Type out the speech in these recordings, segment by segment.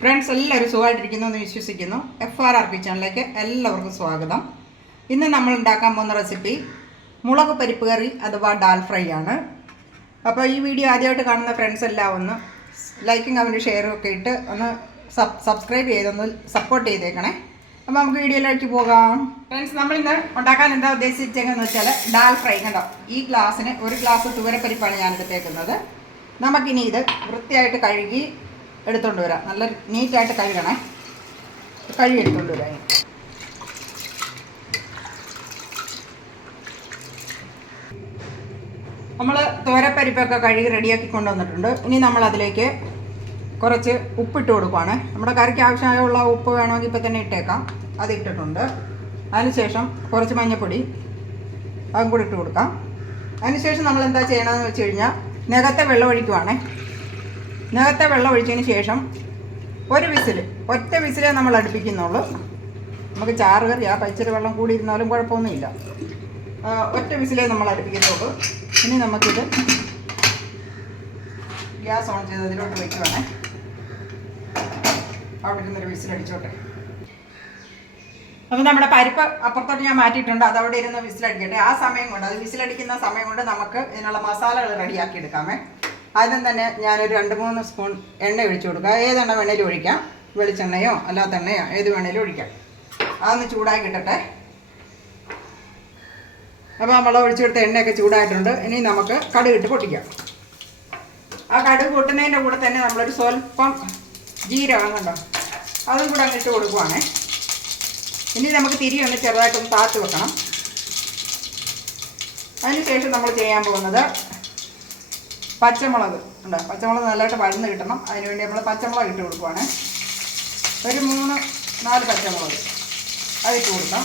Friends എല്ലാവരും സുഖമായിട്ടിരിക്കുന്നു എന്ന് വിശ്വസിക്കുന്നു. FRR കിച്ചണിലേക്ക് എല്ലാവർക്കും സ്വാഗതം. ഇന്ന് നമ്മൾ ഉണ്ടാക്കാൻ പോകുന്ന റെസിപ്പി മുളക് പരിപ്പ് കറി അഥവാ ഡാൽ ഫ്രൈ ആണ്. അപ്പോൾ ഈ വീഡിയോ ആദ്യമായിട്ട് കാണുന്ന ഫ്രണ്ട്സ് എല്ലാം ഒന്ന് ലൈക്കും കമൻറ്റും ഷെയറും ഒക്കെ ഇട്ട് ഒന്ന് സബ്സ്ക്രൈബ് ചെയ്തൊന്ന് സപ്പോർട്ട് ചെയ്തേക്കണേ. അപ്പോൾ നമുക്ക് വീഡിയോയിലേക്ക് പോകാം. ഫ്രണ്ട്സ്, നമ്മളിന്ന് ഉണ്ടാക്കാൻ എന്താ ഉദ്ദേശിച്ചതെന്ന് വെച്ചാൽ ഡാൽ ഫ്രൈ. കണ്ടോ, ഈ ഗ്ലാസ്സിന് ഒരു ഗ്ലാസ് തുവരപ്പരിപ്പാണ് ഞാൻ എടുത്തേക്കുന്നത്. നമുക്കിനി ഇത് വൃത്തിയായിട്ട് കഴുകി എടുത്തുകൊണ്ട് വരാം. നല്ല നീറ്റായിട്ട് കഴുകണേ, കഴുകി എടുത്തുകൊണ്ട് വരാം. നമ്മൾ തോരപ്പരിപ്പൊക്കെ കഴുകി റെഡിയാക്കി കൊണ്ടുവന്നിട്ടുണ്ട്. ഇനി നമ്മളതിലേക്ക് കുറച്ച് ഉപ്പിട്ട് കൊടുക്കുവാണ്. നമ്മുടെ കറിക്ക് ആവശ്യമായുള്ള ഉപ്പ് വേണമെങ്കിൽ ഇപ്പം തന്നെ ഇട്ടേക്കാം. അത് ഇട്ടിട്ടുണ്ട്. അതിനുശേഷം കുറച്ച് മഞ്ഞൾപ്പൊടി അതും കൂടി ഇട്ട് കൊടുക്കാം. അതിനുശേഷം നമ്മൾ എന്താ ചെയ്യണമെന്ന് വെച്ച് കഴിഞ്ഞാൽ നഖത്തെ വെള്ളം ഒഴിക്കുവാണേ. നഖത്തെ വെള്ളം ഒഴിച്ചതിന് ശേഷം ഒറ്റ വിസിലേ നമ്മൾ അടുപ്പിക്കുന്നുള്ളൂ. നമുക്ക് ചാറ് കറി പച്ചരി വെള്ളം കൂടി ഇരുന്നാലും കുഴപ്പമൊന്നുമില്ല. ഒറ്റ വിസിലേ നമ്മൾ അടുപ്പിക്കുന്നുള്ളൂ. ഇനി നമുക്കിത് ഗ്യാസ് ഓൺ ചെയ്ത് അതിലോട്ട് വയ്ക്കുവാണേ. അവിടെ ഇരുന്നൊരു വിസിലടിച്ചോട്ടെ. അപ്പോൾ നമ്മുടെ പരിപ്പ് അപ്പുറത്തോട്ട് ഞാൻ മാറ്റിയിട്ടുണ്ട്. അതവിടെ ഇരുന്ന് വിസിലടിക്കട്ടെ. ആ സമയം കൊണ്ട്, അത് വിസിലടിക്കുന്ന സമയം കൊണ്ട് നമുക്ക് ഇതിനുള്ള മസാലകൾ റെഡിയാക്കി എടുക്കാമേ. ആദ്യം തന്നെ ഞാനൊരു 2-3 സ്പൂൺ എണ്ണ ഒഴിച്ചു കൊടുക്കുക. ഏതെണ്ണ വേണേലും ഒഴിക്കാം. വെളിച്ചെണ്ണയോ അല്ലാത്ത എണ്ണയോ ഏത് വേണേലും ഒഴിക്കാം. അതൊന്ന് ചൂടായി കിട്ടട്ടെ. അപ്പോൾ നമ്മൾ ഒഴിച്ചു കൊടുത്ത എണ്ണയൊക്കെ ചൂടായിട്ടുണ്ട്. ഇനി നമുക്ക് കടുകിട്ട് പൊട്ടിക്കാം. ആ കടുക് പൊട്ടുന്നതിൻ്റെ കൂടെ തന്നെ നമ്മളൊരു സ്വല്പം ജീരകം കണ്ടോ അതും കൂടെ അങ്ങ് ഇട്ട് കൊടുക്കുവാണേ. ഇനി നമുക്ക് തിരി ഒന്ന് ചെറുതായിട്ടൊന്ന് താഴ്ത്തി വെക്കണം. അതിനുശേഷം നമ്മൾ ചെയ്യാൻ പോകുന്നത് പച്ചമുളക് ഉണ്ട്. പച്ചമുളക് നല്ലതായിട്ട് വഴന്ന് കിട്ടണം. അതിനുവേണ്ടി നമ്മൾ പച്ചമുളക് ഇട്ട് കൊടുക്കുവാണ്. ഒരു 3-4 പച്ചമുളക് അതിട്ട് കൊടുക്കാം.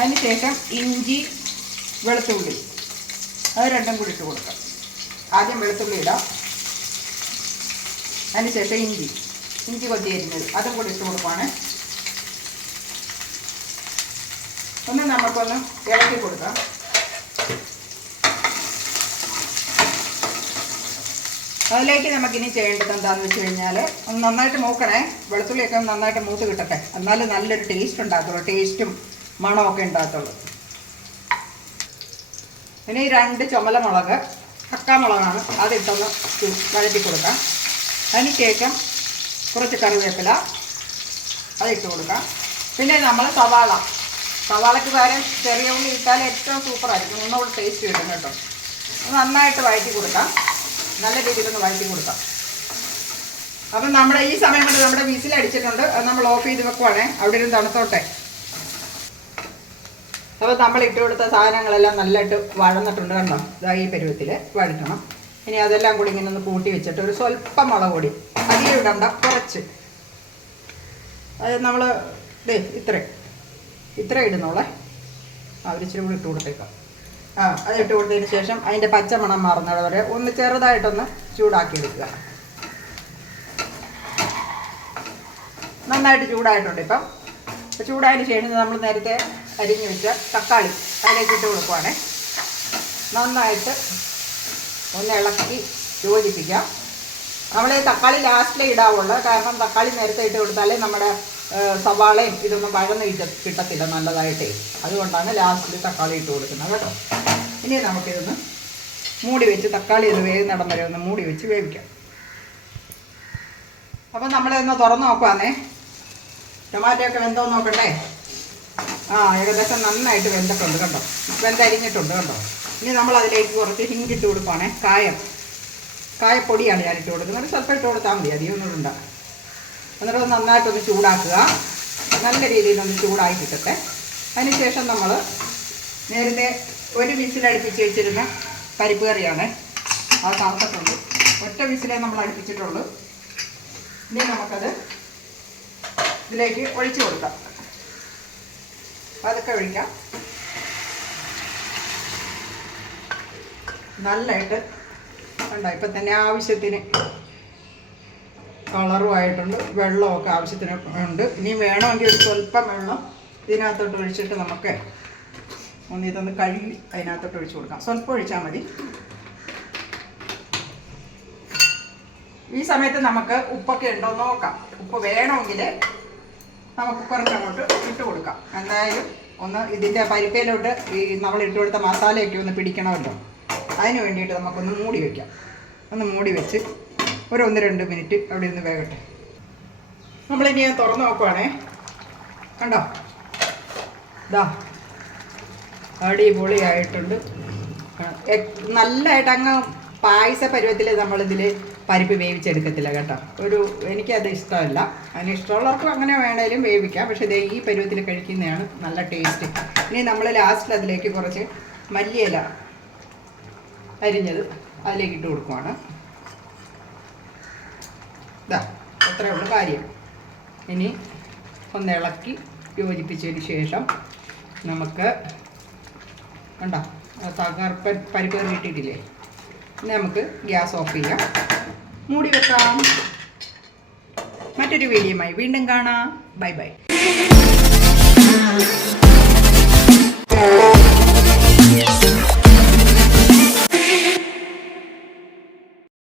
അതിനുശേഷം ഇഞ്ചി വെളുത്തുള്ളി അത് രണ്ടും കൂടി ഇട്ട് കൊടുക്കാം. ആദ്യം വെളുത്തുള്ളി ഇടാം. അതിനുശേഷം ഇഞ്ചി കൊത്തി അരിഞ്ഞത് അതും കൂടി ഇട്ട് കൊടുക്കുവാണ്. ഒന്ന് നമുക്കൊന്ന് ഇളക്കി കൊടുക്കാം. അതിലേക്ക് നമുക്കിനി ചെയ്യേണ്ടത് എന്താണെന്ന് വെച്ച് കഴിഞ്ഞാൽ ഒന്ന് നന്നായിട്ട് മൂക്കണേ. വെളുത്തുള്ളിയൊക്കെ ഒന്ന് നന്നായിട്ട് മൂത്ത് കിട്ടട്ടെ. എന്നാലും നല്ലൊരു ടേസ്റ്റ് ഉണ്ടാകത്തുള്ളൂ. ടേസ്റ്റും മണമൊക്കെ ഉണ്ടാകത്തുള്ളൂ. ഇനി 2 ചുമലമുളക്, കക്കാമുളകാണ്, അതിട്ടൊന്ന് വഴറ്റി കൊടുക്കാം. അതിനുശേഷം കുറച്ച് കറിവേപ്പില അതിട്ട് കൊടുക്കാം. പിന്നെ നമ്മൾ സവാളയ്ക്ക് പകരം ചെറിയ ഉള്ളി ഇട്ടാൽ ഏറ്റവും സൂപ്പറായിരിക്കും. ഒന്നുകൂടെ ടേസ്റ്റ് കിട്ടും കേട്ടോ. നന്നായിട്ട് വഴറ്റി കൊടുക്കാം. നല്ല രീതിയിലൊന്ന് വഴറ്റി കൊടുക്കാം. അപ്പം നമ്മുടെ ഈ സമയം കൊണ്ട് നമ്മുടെ വിസിലടിച്ചിട്ടുണ്ട്. അത് നമ്മൾ ഓഫ് ചെയ്ത് വെക്കുവാണേ. അവിടെ ഇരുന്ന് തണുത്തോട്ടെ. അപ്പോൾ നമ്മൾ ഇട്ട് കൊടുത്ത സാധനങ്ങളെല്ലാം നല്ലതായിട്ട് വഴന്നിട്ടുണ്ട് കണ്ടോ. ഇതാ ഈ പരുവത്തിൽ വഴറ്റണം. ഇനി അതെല്ലാം കൂടി ഇങ്ങനെ ഒന്ന് കൂട്ടി വെച്ചിട്ട് ഒരു സ്വല്പം മുളക് പൊടി അധികം ഇടണ്ട, കുറച്ച്. അത് നമ്മൾ ഇത്ര ഇടുന്നോളെ. ഒരിച്ചിരി കൂടി ഇട്ട് കൊടുത്തേക്കാം. അത് ഇട്ട് കൊടുത്തതിന് ശേഷം അതിൻ്റെ പച്ചമണം മാറുന്നത് വരെ ഒന്ന് ചെറുതായിട്ടൊന്ന് ചൂടാക്കി എടുക്കുക. നന്നായിട്ട് ചൂടായിട്ടുണ്ട്. ഇപ്പം ചൂടായതിന് ശേഷം നമ്മൾ നേരത്തെ അരിഞ്ഞു വെച്ച തക്കാളി അതിലേക്ക് ഇട്ട് കൊടുക്കുവാണേ. നന്നായിട്ട് ഒന്ന് ഇളക്കി യോജിപ്പിക്കാം. നമ്മൾ തക്കാളി ലാസ്റ്റിലേ ഇടാവുള്ളൂ. കാരണം തക്കാളി നേരത്തെ ഇട്ട് കൊടുത്താലേ നമ്മുടെ സവാളയും ഇതൊന്നും വഴന്ന് കിട്ടത്തില്ല നല്ലതായിട്ടേ. അതുകൊണ്ടാണ് ലാസ്റ്റിൽ തക്കാളി ഇട്ട് കൊടുക്കുന്നത് കേട്ടോ. ഇനി നമുക്കിതൊന്ന് മൂടി വെച്ച് തക്കാളി ഒന്ന് വേകുന്നിടം വരെ ഒന്ന് മൂടി വെച്ച് വേവിക്കാം. അപ്പം നമ്മളൊന്ന് തുറന്ന് നോക്കുവാന്നേ. ടൊമാറ്റോ ഒക്കെ വെന്തോ നോക്കട്ടെ. ഏകദേശം നന്നായിട്ട് വെന്തിട്ടുണ്ട് കണ്ടോ. വെന്തരിഞ്ഞിട്ടുണ്ട് കണ്ടോ. ഇനി നമ്മൾ അതിലേക്ക് കുറച്ച് ഹിഞ്ചിട്ട് കൊടുക്കുവാണേ. കായപ്പൊടിയാണ് ഞാൻ ഇട്ട് കൊടുക്കുന്നത്. സ്വല്പം ഇട്ട് കൊടുത്താൽ മതി, അധികമൊന്നും ഇടണ്ട. എന്നിട്ട് നന്നായിട്ടൊന്ന് ചൂടാക്കുക. നല്ല രീതിയിലൊന്ന് ചൂടായി കിട്ടട്ടെ. അതിനുശേഷം നമ്മൾ നേരത്തെ ഒരു വിസിലടുപ്പിച്ച് വെച്ചിരുന്ന പരിപ്പ് കറിയാണ്. അത് തണുത്തിട്ടുണ്ട്. ഒറ്റ വിസിലേ നമ്മൾ അടുപ്പിച്ചിട്ടുള്ളൂ. ഇനി നമുക്കത് ഇതിലേക്ക് ഒഴിച്ചു കൊടുക്കാം. അതൊക്കെ ഒഴിക്കാം. നല്ലതായിട്ട് കണ്ടോ. ഇപ്പം തന്നെ ആവശ്യത്തിന് കളറും ആയിട്ടുണ്ട്. വെള്ളമൊക്കെ ആവശ്യത്തിന് ഉണ്ട്. ഇനി വേണമെങ്കിൽ ഒരു സ്വല്പം വെള്ളം ഇതിനകത്തോട്ട് ഒഴിച്ചിട്ട് നമുക്ക് ഇതൊന്ന് കഴുകി അതിനകത്തോട്ട് ഒഴിച്ചു കൊടുക്കാം. സ്വല്പം ഒഴിച്ചാൽ മതി. ഈ സമയത്ത് നമുക്ക് ഉപ്പൊക്കെ ഉണ്ടോ നോക്കാം. ഉപ്പ് വേണമെങ്കിൽ നമുക്ക് കുറച്ചങ്ങോട്ട് ഇട്ട് കൊടുക്കാം. എന്തായാലും ഒന്ന് ഇതിൻ്റെ പരിപ്പയിലോട്ട് ഈ നമ്മൾ ഇട്ട് കൊടുത്ത മസാലയൊക്കെ ഒന്ന് പിടിക്കണമല്ലോ. അതിന് വേണ്ടിയിട്ട് നമുക്കൊന്ന് മൂടി വയ്ക്കാം. ഒന്ന് മൂടി വെച്ച് ഒരു 1-2 മിനിറ്റ് അവിടെ ഒന്ന് വേകട്ടെ. നമ്മളിനി തുറന്ന് നോക്കുവാണേ. കണ്ടോ, ഇതാ അടിപൊളിയായിട്ടുണ്ട്. നല്ലതായിട്ട് അങ്ങ് പായസ പരുവത്തിൽ നമ്മളിതിൽ പരിപ്പ് വേവിച്ചെടുക്കത്തില്ല കേട്ടോ. എനിക്കത് ഇഷ്ടമല്ല. അതിന് ഇഷ്ടമുള്ളവർക്കും അങ്ങനെ വേണേലും വേവിക്കാം. പക്ഷേ ഇത് ഈ പരുവത്തിൽ കഴിക്കുന്നതാണ് നല്ല ടേസ്റ്റ്. ഇനി നമ്മൾ ലാസ്റ്റിൽ അതിലേക്ക് കുറച്ച് മല്ലിയില അരിഞ്ഞത് അതിലേക്ക് ഇട്ട് കൊടുക്കുവാണ്. ഇതാ അത്രയേ ഉള്ളൂ കാര്യം. ഇനി ഒന്ന് ഇളക്കി യോജിപ്പിച്ചതിന് ശേഷം നമുക്ക് കണ്ടോ തകർപ്പൻ പരിപ്പ് കറി ഇട്ടിട്ടില്ലേ, ഇനി നമുക്ക് ഗ്യാസ് ഓഫ് ചെയ്യാം, മൂടി വെക്കാം. മറ്റൊരു വീഡിയോയുമായി വീണ്ടും കാണാം. Bye bye.